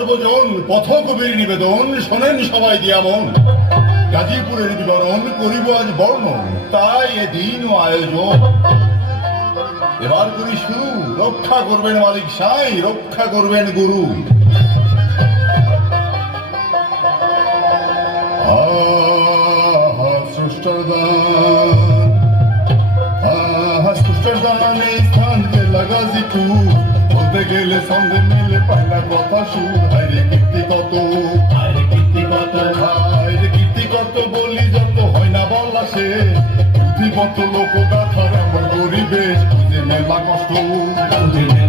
সর্বজন পথকবির নিবেদন শোনেন সবাই দিয়া মন। গাজীপুরের বিবরণ করিব আজ বর্ণন, তাই এদিন ও আয়োজন। এবার করি শুরু, রক্ষা করবেন মালিক সাই, রক্ষা করবেন গুরু। সৃষ্টার দান এই স্থান কে গাজীপুর, বলতে গেলে সঙ্গে মিলে পায়না কথা সুর। হাইরে কীর্তি কত, হাইরে কীর্তি কত, হাইরে কীর্তি কত বলি যত হয় না বলা সে। পুঁথিগত লোক গাথার এমন পরিবেশ, বুঝে মেলা কষ্ট, বুঝে